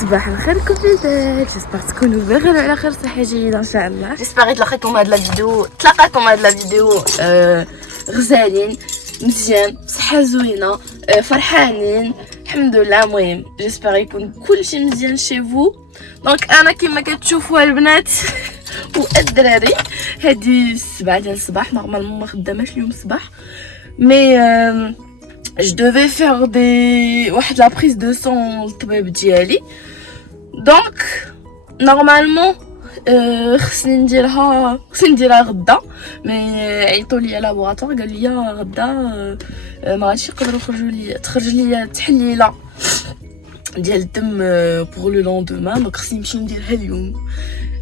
صباح الخير كوبيدات، جيسبر تكونوا بخير وعلى خير صحه جيده ان شاء الله. جيسبر تلاقيكم هاد لا فيديو غزالين مزيان بصحه زوينه فرحانين الحمد لله. المهم جيسبر يكون كلشي مزيان شي فو. دونك انا كما كتشوفوا البنات والدراري هذه 7 ديال الصباح، نورمالمون ما خداماش اليوم الصباح مي je devais faire واحد لا prise de sang للطبيب ديالي. دونك نورمالمون خصني نديرها غدا، مي عيطوا لي لابوغاتوار قال لي غدا ما غاديش يقدروا تخرج لي تحليله ديال الدم بور لو لوندومان. دونك خصني نمشي نديرها اليوم.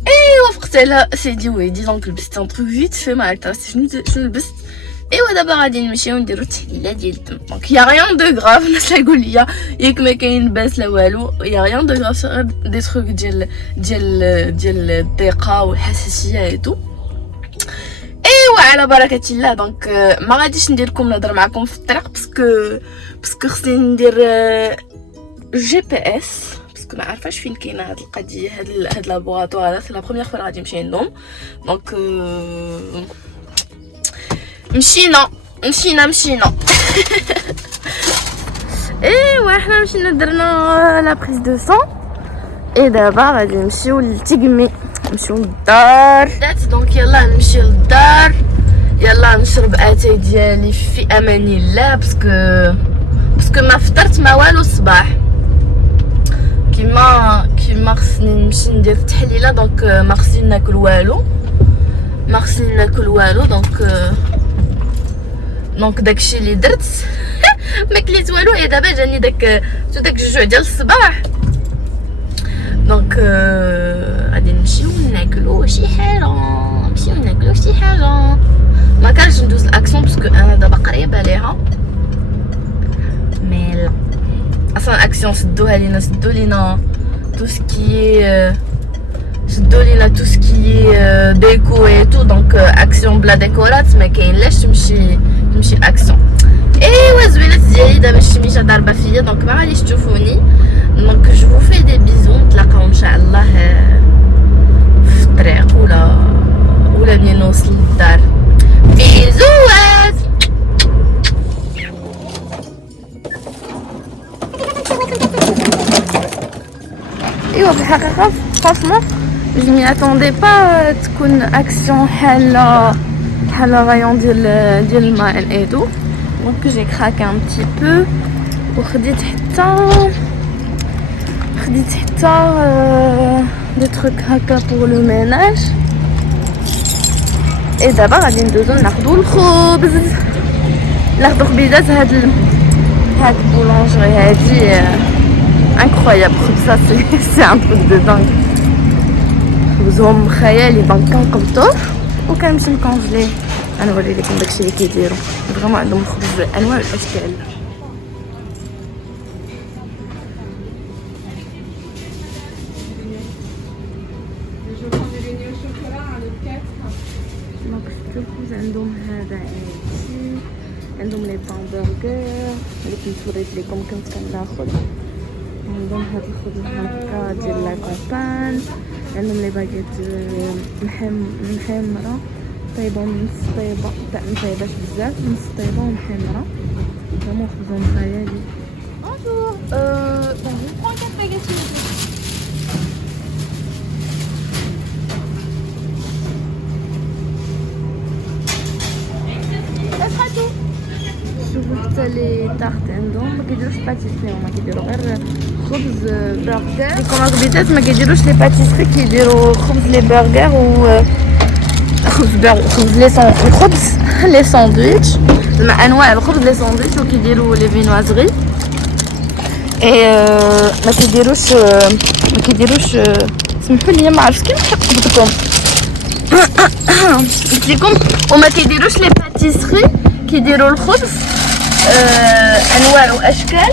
ايوا فقت على سيدي ويدي. دونك لبست ان تروك فيت في، ما عرفتش شنو لبست. ايوا دابا غادي نمشيو نديرو التحليله ديال الدم. دونك يا ريان دو غراف. الناس تقول لي ياك ما كاين باس لا والو، يا ريان دو غراف، دي تروك ديال الضيقه والحساسيه ايتو. ايوا على بركه الله. دونك ما غاديش ندير لكم نهضر معكم في الطريق باسكو خصني ندير جي بي اس، باسكو ما عارفاش فين كاينه هاد القضيه. هاد لابوغاتوار هذا سي لا بروميير فوا غادي نمشي عندهم. دونك مشينا ايوا حنا مشينا درنا لا بريز دو سون اي دابا غادي نمشيو للتقمي، نمشيو للدار. دونك يلا نمشي للدار، يلا نشرب اتاي ديالي في امان الله باسكو ما فطرت ما والو الصباح. كيما خصني نمشي ندير التحليله. دونك ما خصني ناكل والو. دونك داكشي اللي درت ما كليت والو. اي دابا جاني داك الجوع ديال الصباح. دونك غادي نمشيو ناكلو شي حاجه. ما كانش ندوز الاكسون باسكو انا دابا قريبه ليها، مي لا اصلا اكسيون سدو لينا تو سكي ديكو اي تو. دونك اكسيون بلا ديكورات ما كاينلاش تمشي اكسيون. ايوا زوينات ديالي دابا الشميشه ضاربه فيا. دونك ما غاديش تشوفوني. دونك جو فو في دي بيزو، نتلاقاو ان شاء الله في الطريق ولا منين نوصل للدار. بيزوات. ايوا في الحقيقه فرانشمون je m'y attendais pas تكون اكسيون حاله رايون ديال الماء ايدو. دونك جي كراك ان بتي بو وخديت حتى دي تروك هكا بور لو ميناج. اي دابا غادي ندوزو ناخدو الخبز. ناخدو خبيزات. هاد البولونجري هادي انكرويابل. خبزه سي ان تروك دو دانك. خبزهم خيالي. دونك كنقبطوه وكنمشي نكونجليه. غنوري لكم داكشي اللي كيديروا. فريمون عندهم الخبز بانواع الاشكال. دونك الخبز عندهم هذا عادي. عندهم لي بان برجر اللي كنت وريت لكم كنت كناخذ. عندهم هاد الخبز هكا ديال لا كابان. عندهم لي باغيت محمره طيبه ونص طيبه، مطيباش بزاف، نص طيبه ومحمره. فريمون خبزهم خيالي. بونجور بون جو برون 4 باغيت. شوفوا حتى لي طارت عندهم ما كيديروش باتيسري، هما كيديروا غير خبز برجر. ديكم البيتات ما كيديروش لي باتيسري، كيديروا خبز لي برجر و خبز لي ساندويتش مع انواع الخبز لي ساندويتش. وكيديروا لي فينوازري اي ما كيديروش سمحوا لي ما عرفتش كيف نحط لكم قلت لكم. وما كيديروش لي باتيسري، كيديروا الخبز انواع واشكال.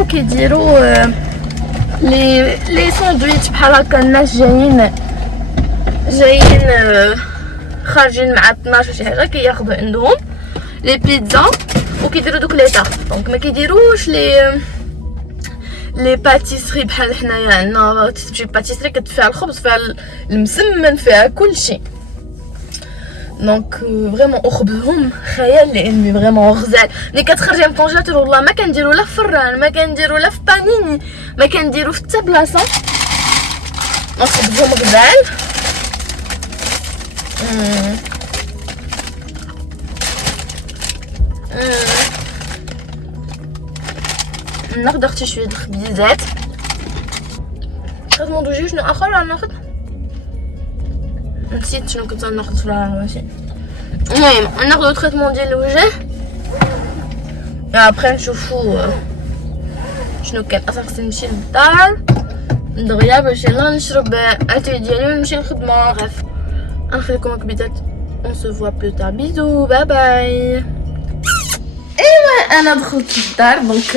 وكيديروا لي ساندويتش بحال هكا. الناس جايين خارجين مع 12 شي حاجه كياخذوا عندهم لي بيتزا وكيديروا دوك لي طارت. دونك ما كيديروش لي باتيسري بحال حنايا عندنا تمشي باتيسري كتفيها الخبز فيها المسمن فيها كلشي. دونك فريمون وخبزهم خيال لاني فريمون غزال. ملي كتخرجي من الكونجيلاتور والله ما كنديرو لا في فران، ما كنديرو لا في بانيني، ما كنديرو في حتى بلاصه. خبزهم غزال. ناخد اختي شويه الخبيزات. ناخد موضوع شنو اخر ناخد، نسيت شنو كنت ناخد في ماشي. المهم ناخدو التريتمون ديال الوجه ابخي نشوفو شنو كان. اصلا خصني نمشي للدار دغيا باش يلا نشرب اتاي ديالي ونمشي للخدمه. غاف نخليكم هكا on se voit plus tard. Bisous, bye bye. ايوا انا دخلت للدار دونك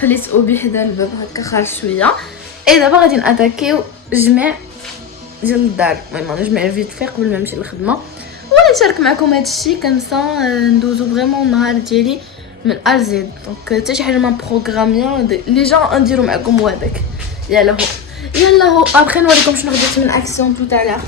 خليت اوبي حدا الباب هكا خارج شويه. اي دابا غادي ناتاكيو جميع ديال الدار. المهم نجمع فيت في قبل ما نمشي للخدمه ولا نشارك معكم هذا الشيء كنسا ندوزو فريمون النهار ديالي من ا زد. دونك حتى شي حاجه ما بروغراميا لي جون نديرو معكم هذاك. يلا هو ابخي نوريكم شنو خديت من اكسيون تو تاع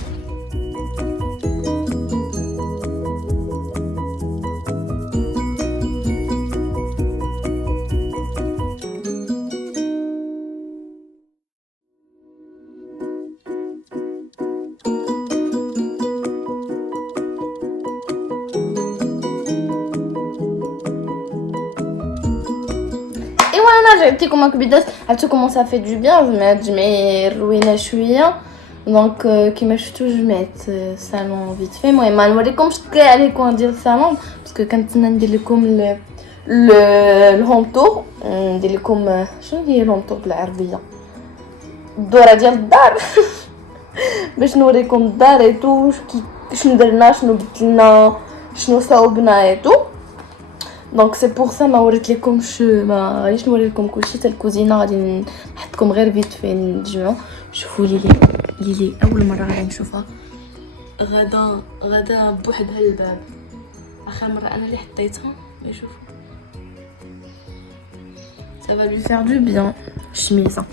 انا جبتكم هكا بدات عرفتكم سا في دو بيان. جمعي الروينه شويه دونك كيما شفتوا جمعت الصالون فيت في. المهم ما نوريكمش كاع لي كوان ديال الصالون باسكو كنتسنى ندير لكم الهوم تور. ندير لكم شنو هي الهوم تور بالعربيه، الدوره ديال الدار باش نوريكم الدار ايتو شنو درنا شنو بدلنا شنو صاوبنا ايتو. دونك سي بور سا ما وريت لكمش ما غاديش نوري لكم كلشي حتى الكوزينه غادي نحطكم غير فيت فين نجمعوا. شوفوا لي اول مره غادي نشوفها غدا بوحدها الباب. اخر مره انا اللي حطيتها شوفوا ça va lui faire du bien الشميسه.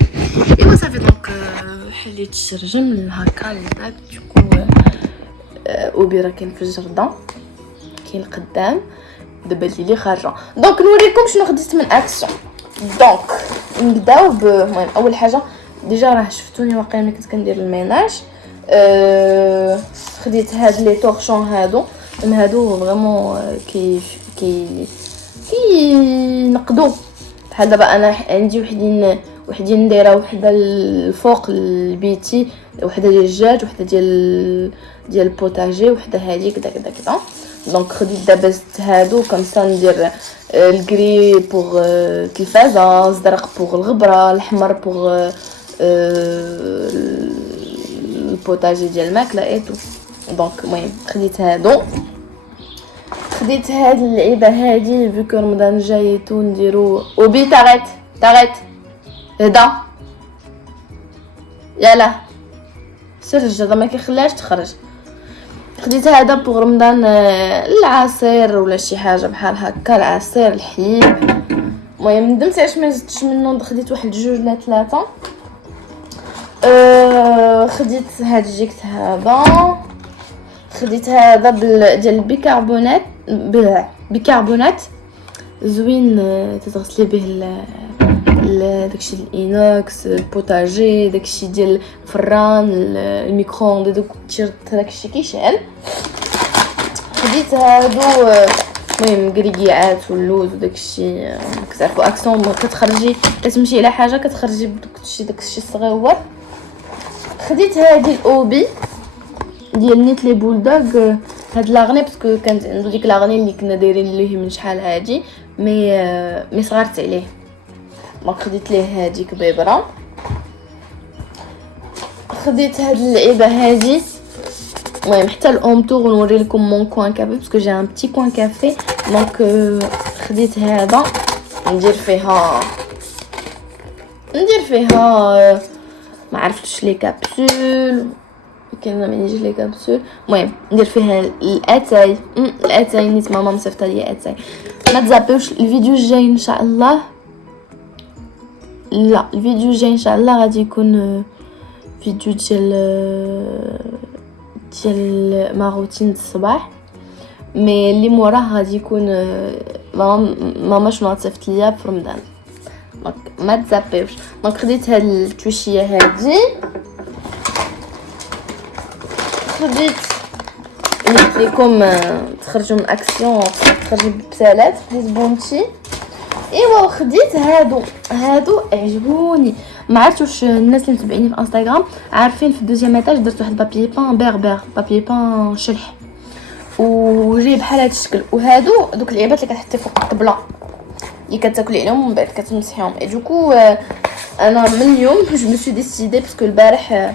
ايوا صافي دونك حليت الشرجم هكا الباب دوكو وبيرا كاين في الجردان كاين القدام دابا لي خارجه. دونك نوريكم شنو خديت من اكسيون. دونك نبداو المهم اول حاجه ديجا راه شفتوني واقيلا ملي كنت كندير الميناج. خديت هاد لي طورشون هادو فريمون كي نقدو بحال دابا انا عندي وحدين نديرها وحده الفوق البيتي وحده ديال الدجاج وحده ديال البوتاجي وحده هادي كذا دونك خديت دابا زدت هادو كمسا ندير الكري بوغ التلفازه، الزرق بوغ الغبره، الاحمر بوغ البوتاجي ديال الماكله ايتو. دونك المهم خديت هادو. خديت هاد اللعيبه هادي فيكو رمضان جاي ايتو نديرو وبي طاغيت هدا يلا سرج هذا ما كيخليهاش تخرج. خديت هذا بوغ رمضان العصير ولا شي حاجه بحال هكا العصير الحليب. المهم ندمت علاش ما زدتش منه خديت واحد 2 ولا 3. خديت هاد الجيكت هذا خديت هذا ديال البيكربونات زوين تتغسلي به داكشي الانوكس البوتاجي داكشي ديال الفران الميكرووند دوك تشرط داكشي كيشعل. خديت هادو المهم كريكيعات واللوز وداكشي كتعرفوا اكسون كتخرجي كتمشي على حاجه كتخرجي داكشي الصغيور. خديت هادي الاوبي ديال نيت لي بولدوغ هاد لاغني باسكو كانت عنده ديك لاغني اللي كنا دايرين ليه من شحال هادي مي صغرت عليه دونك خديت ليه هادي كبيبره. خديت هاد اللعيبه هادي المهم حتى الاوم تور ونوري لكم مون كوان كافي باسكو جي ان بتي كوان كافي. دونك خديت هذا ندير فيها ما عرفتش لي كابسول كاين ما يجي لي كابسول. المهم ندير فيها الاتاي نيت ماما مصيفطه لي اتاي ما تزابيوش الفيديو الجاي ان شاء الله. لا الفيديو الجاي ان شاء الله غادي يكون فيديو ديال ما روتين الصباح، مي اللي موراه غادي يكون ماما شنو صيفط ليا في رمضان. دونك ما تزابيوش. دونك خديت هاد التوشيه هادي، خديت اللي قلت لكم تخرجوا من اكسيون تخرجوا ببسالات، خديت بونتي. ايوا خديت هادو عجبوني. ما عرفتش واش الناس اللي متابعيني في انستغرام عارفين، في الدوزيام ايطاج درت واحد بابي بان بيغ بابي بان شلح وجاي بحال هذا الشكل. وهادو دوك العيبات اللي كتحطي فوق الطبله اللي كتاكلي عليهم ومن بعد كتمسحيهم. اي دوكو انا من اليوم جو مي سو ديسيدي باسكو البارح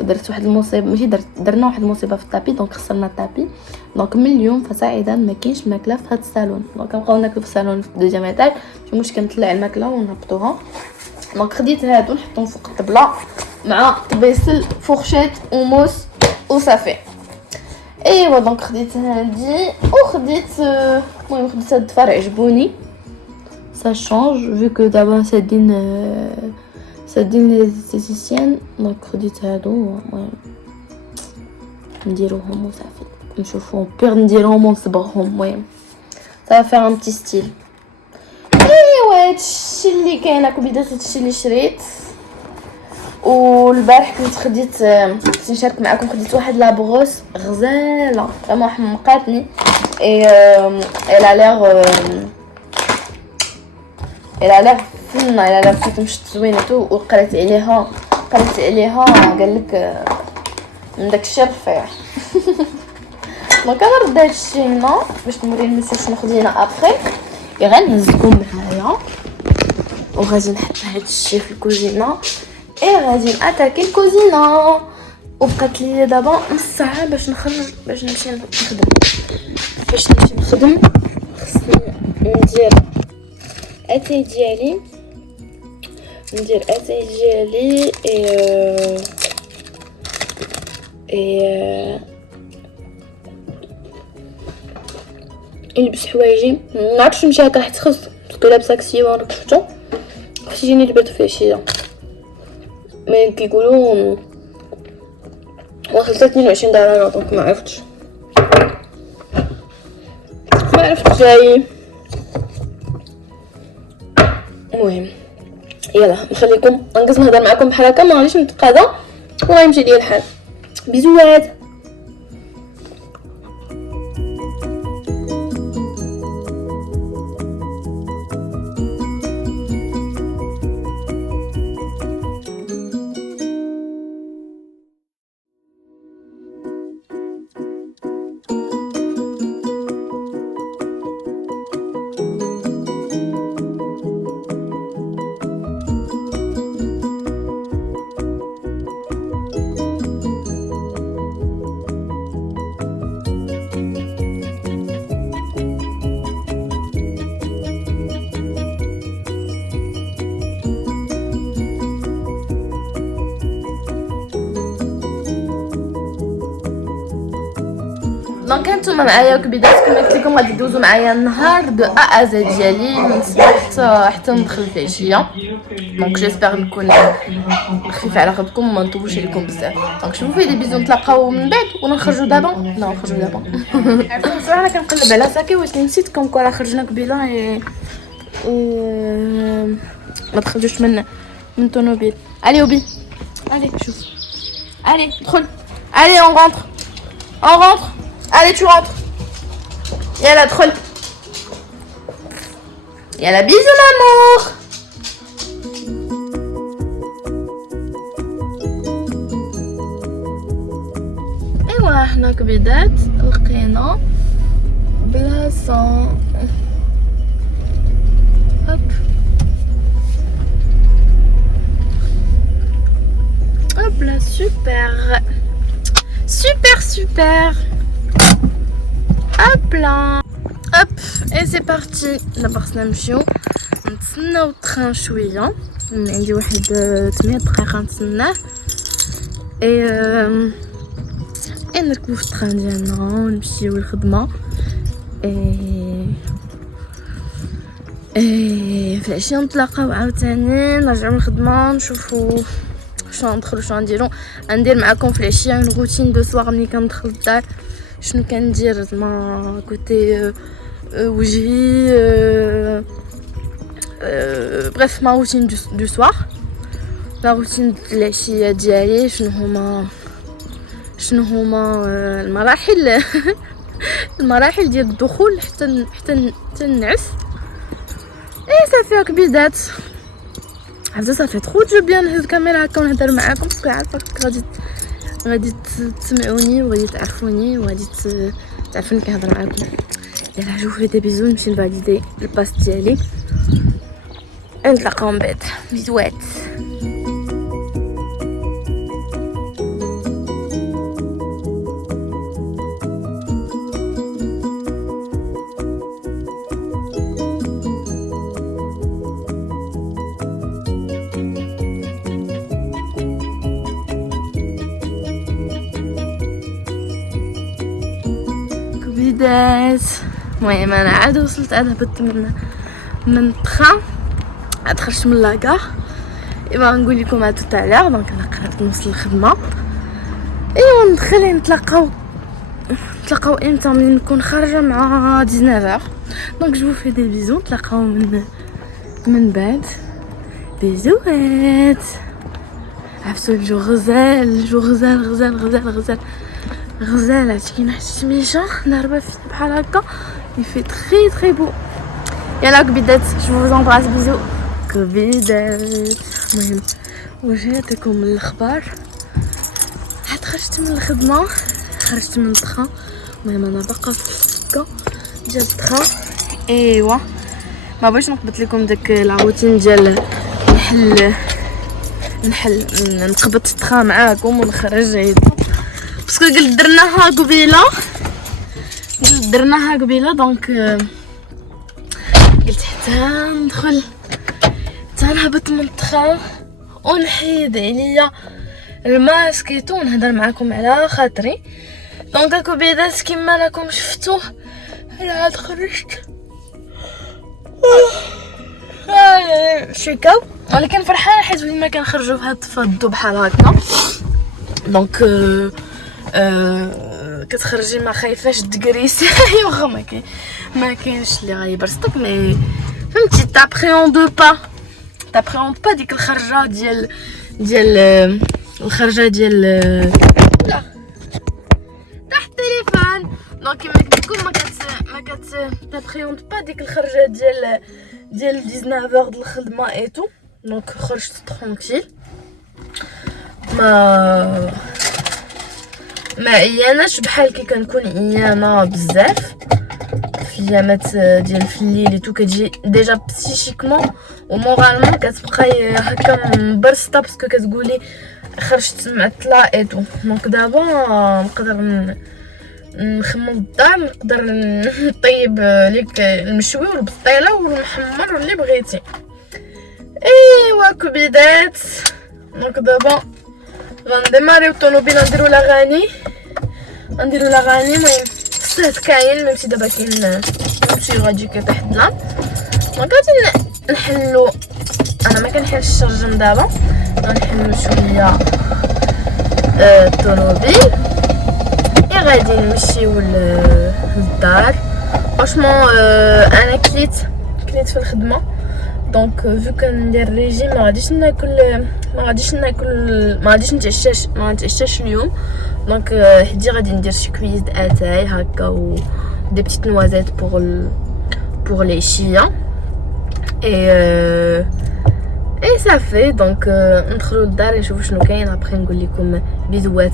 درت واحد المصيبه، ماشي درنا واحد المصيبه في الطابي، دونك خسرنا الطابي. دونك من اليوم فصاعدا ما كاينش ماكله في هذا الصالون، دونك نبقاو ناكلو في الصالون في الدوزيام ايطاج. ماشي مشكل نطلع الماكله ونهبطوها. دونك خديت هادو نحطهم فوق الطبله مع طبيسل فورشيت وموس وصافي. ايوا دونك خديت هادي وخديت المهم خديت هاد الضفار عجبوني، ça change vu que دابا سادين لي استيسيان. دونك خديت هادو المهم نديروهم وصافي، نشوفهم بيغ نديرهم ونصبغهم. المهم صافي ان بتي ستيل. ايوا هادشي اللي كاين. بدات هادشي اللي شريت. والبارح كنت خديت نشارك معكم، خديت واحد لابغوس غزاله فريمون حمقاتني. اي الا ليغ فنه، الا ليغ كنت مشت زوينه وقريت عليها قال لك من داك الشيء رفيع. دونك انا رد هادشي هنا باش نوري المسيو شنو خدينا ابري. غنهزكم معايا وغادي نحط هادشي في الكوزينه اي غادي ناتاكي الكوزينه. وبقات لي دابا نص ساعه باش نخرج باش نمشي نخدم. خصني ندير اتاي ديالي نلبس حوايجي. ما عرفتش نمشي هكا حيت خص باسكو لابسه كسيه وانا شفتو خصني يجيني البرد في العشيه. مي كيقولوا وصلت 22 درجه دونك ما عرفتش جاي. المهم يلا نخليكم نقص نهضر معكم بحال هكا، ما غاديش نتقاضى وغيمشي ليا الحال. بيزوات. دونك انتما معايا كبدات كما قلت لكم غادي تدوزوا معايا النهار دو ا ا زد ديالي من الصباح حتى ندخل في العشيه. دونك جيسبر نكون خفيفه على خدكم وما نطولش عليكم بزاف. دونك شوفوا في دي بيزو نتلاقاو من بعد ونخرجوا دابا. نخرجوا دابا. عرفتوا بصراحه انا كنقلب على ساكي واش نسيتكم كون خرجنا قبيله ما تخرجوش من الطوموبيل. الي اوبي الي شوف الي دخل الي اون rentre. Allez, tu rentres. Yalla, troll. Yalla, bisous, l'amour. ايوا حنا كبيدات لقينا بلاصه. هوب là, super. Hop là. Hop et c'est parti. دابا خصنا نمشيو نتسناو التران شويه. عندي واحد 8 دقائق نتسناه اي نركبو في التران ديالنا ونمشيو للخدمه. في العشيه نتلاقاو عاوتاني نرجعوا من الخدمه نشوفوا شنو ندخلو شنو ندير معكم في العشيه اون روتين دو سوار ملي كندخل الدار شنو كندير زعما كوتي وجهي بريف ما روتين دو سوار لا روتين العشيه ديالي شنو هما المراحل المراحل ديال الدخول حتى النعس اي صافي كبيدات عرفتي صافي ترو جو بيان نهز الكاميرا هكا ونهضر معاكم باسكو عارفه غادي تسمعوني وغادي تعرفوني وغادي تعرفوني كنهضر معاكم. يلا جو في دي بيزو نمشي نفاليدي الباس ديالي نتلاقاو من بعد بيزوات. المهم انا عاد وصلت عاد هبطت من التخا عاد خرجت من لاكار ايوا نقول لكم عاد تاع دونك انا قررت نوصل الخدمه ايوا ندخل نتلاقاو امتى ملي نكون خارجه مع 19 دونك جو في دي بيزو نتلاقاو من بعد بيزوات. عرفتو الجو غزال عرفتي كاين واحد الشميشه ضاربه فيه بحال هكا يفي تري بو. يلا كبيدات جو فوز امبراس بيزو كبيدات. المهم وجهتكم من الاخبار عاد خرجت من الخدمه خرجت من التخا. المهم انا باقا في السكه ديال التخا ايوا ما بغيتش نقبط لكم داك الروتين ديال نحل نقبط التخا معاكم ونخرج عيد باسكو قلت درناها قبيله دونك قلت حتى ندخل حتى نهبط من التخا ونحيد عليا الماسكيتو ونهضر معكم على خاطري. دونك هاكو بيدات كيما راكم شفتوا انا عاد خرجت شيكاو ولكن فرحانه حيت ما كنخرجوا في هاد الضو بحال هكا دونك كتخرجي ما خايفاش تكريسي واخا ما كاينش اللي غيبرصدك مي فهمتي تابريون با ديك الخرجه ديال الخرجه ديال لا تحت التليفون دونك كيما قلت لكم ما تابريون با ديك الخرجه ديال 19 د الخدمه ايتو دونك خرجت ترونكيل ما عياناش بحال كي كنكون عيانه بزاف في الايامات ديال في الليل تو كتجي ديجا بسيشيكمون ومورالمون كتبقاي هكا مبرسطه باسكو كتقولي خرجت معطله ايتو دونك دابا نقدر نخمم الدار نقدر نطيب ليك المشوي والبطيله والمحمر واللي بغيتي ايوا كبيدات. دونك دابا غنديماريو الطوموبيل نديرو لاغاني المهم الصهد كاين ميمشي دابا كاين ماشي غادي كيطيح الظلام دونك غادي نحلو. انا ما كنحلش الشرجم دابا غنحلو شويه الطوموبيل غادي نمشيو للدار. فرانشمون انا كليت في الخدمه دونك فو كندير ريجيم ما غاديش نتعشاش اليوم دونك حدي غادي ندير شي كويز اتاي هكا و دي بتيت نوازيت بور العشيه اي صافي دونك ندخلوا للدار نشوفوا شنو كاين ابري نقول لكم بيزوات.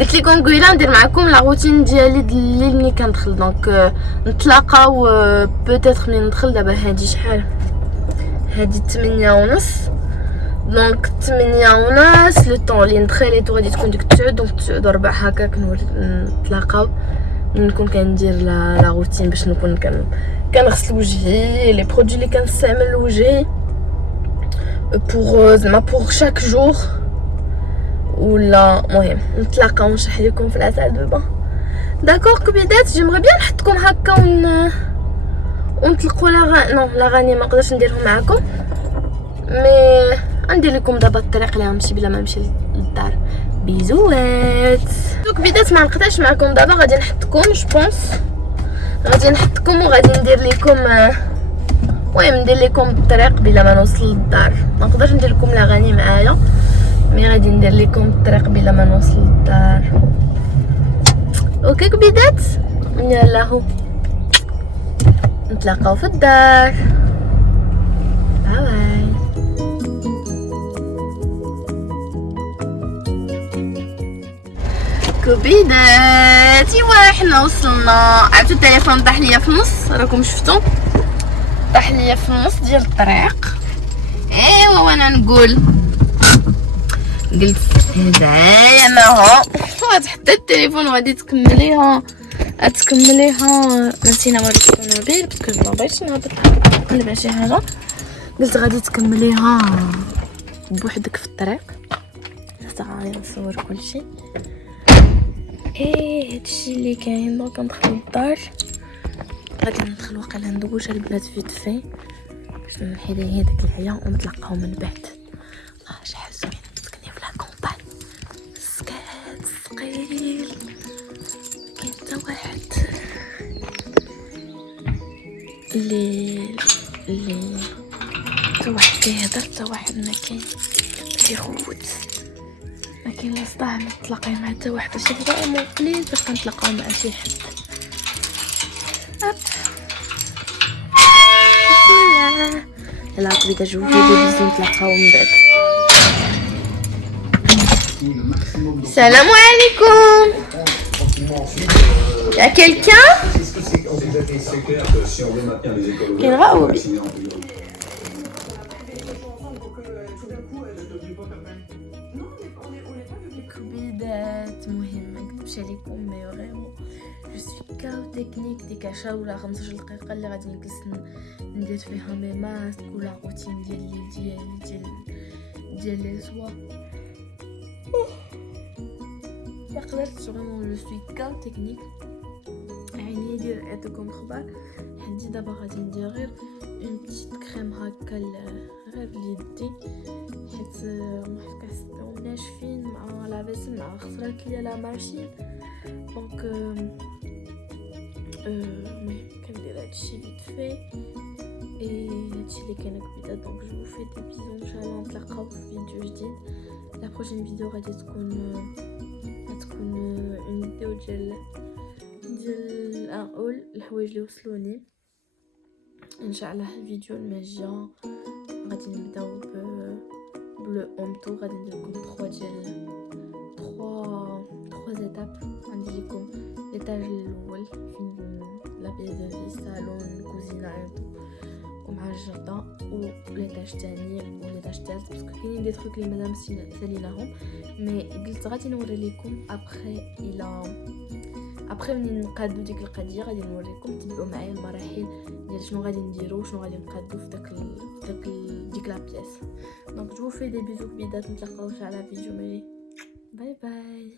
قلت لكم قبيله ندير معكم لا روتين ديالي الليل ملي كندخل دونك نتلاقاو بوتيتر ملي ندخل دابا هادي شحال هادي 8:30 دونك 8:30 لو طون لي ندخل تو غادي تكون ديك 9 دونك 9:15 هكاك نتلاقاو نكون كندير لا روتين باش نكون كنغسل وجهي لي برودوي اللي كنستعمل لوجهي pour chaque jour ولا المهم نتلاقاو ونشرح لكم في العسل دابا داكوغ كبيدات. جيمري بيان نحطكم هكا ونطلقوا لاغاني ما نقدرش نديرهم معكم، مي غندير لكم دابا الطريق اللي غنمشي بلا ما نمشي للدار. بيزوات. دوك بدات ما نقطعش معكم دابا، غادي نحطكم جوبونس، غادي نحطكم وغادي ندير لكم المهم ندير لكم الطريق بلا ما نوصل للدار. ما نقدرش ندير لكم لاغاني معايا، مي غادي ندير لكم الطريق بلا ما نوصل للدار. اوكي كبيدات، يلا هو نتلاقاو في الدار. باي. كبيدات، ايوا حنا وصلنا. عرفتو التليفون طاح ليا في النص، راكم شفتو طاح ليا في النص ديال الطريق. ايوا وانا نقول قلت هدايا ما هو غتحطي التليفون وغادي تكمليها نسينا وريت الطوموبيل باسكو ما بغيتش نهبط نقلب على شي حاجه. قلت غادي تكمليها بوحدك في الطريق. غادي نصور كلشي. هادشي اللي كاين. دونك ندخلو للدار، غادي ندخل واقيلا ندوش البنات فيت في باش نحيد هذاك الحياه ونتلاقاو من بعد. الله شحال زوين تسكني في لا كومباج، سكات ثقيل، كاين حتى واحد اللي حتى واحد كيهضر، حتى واحد ما كاين كيخوت، ما كاين لا صداع ما تلاقاي مع حتى واحد. شي فريمون قليل باش كنتلاقاو مع شي حد. يلا كبيده جو فيديو بيزو نتلاقاو من بعد. السلام عليكم. يا كيلكان كاين غاوبي. كبيدات مهم ما نكتبش عليكم، مي فريمون جو سوي كاو تكنيك. ديك 10 ولا 15 دقيقه اللي غادي نجلس ندير فيها مي ماسك ولا روتين ديال لي سوا. ما قدرتش فريمون جو سوي كاو تكنيك. عيني دير عطيكم خبر. حدي دابا غادي ندير غير اون بتيت كريم هكا غير ليدي، حيت ما كنستعملو ناشفين مع لاباس مع خسرات ليا لا ماشين. دونك المهم كندير هادشي فيت في هادشي اللي كاين كبيده. دونك جو في دي بيزو، ان شاء الله نتلاقاو في فيديو جديد. لا بروشين فيديو غادي تكون اون فيديو ديال اول الحوايج اللي وصلوني ان شاء الله. الفيديو الماجيه غادي نبداو بلو اومتو. غادي ندير لكم 3 زيتاب. غندير لكم ليطاج الاول فين لا بيزا في الصالون كوزينه عيطو ومع الجردة، وليطاج الثاني وليطاج الثالث باسكو كاينين دي تروك اللي مادام ساليناهم. مي قلت غادي نوري لكم ابخي منين نقادو ديك القضيه. غادي نوريكم تبعوا معايا المراحل ديال شنو غادي نديرو وشنو غادي نقادو في ديك لا بياس. دونك جو في دي بيزو كبيدات، نتلاقاو على فيديو مالي. باي باي.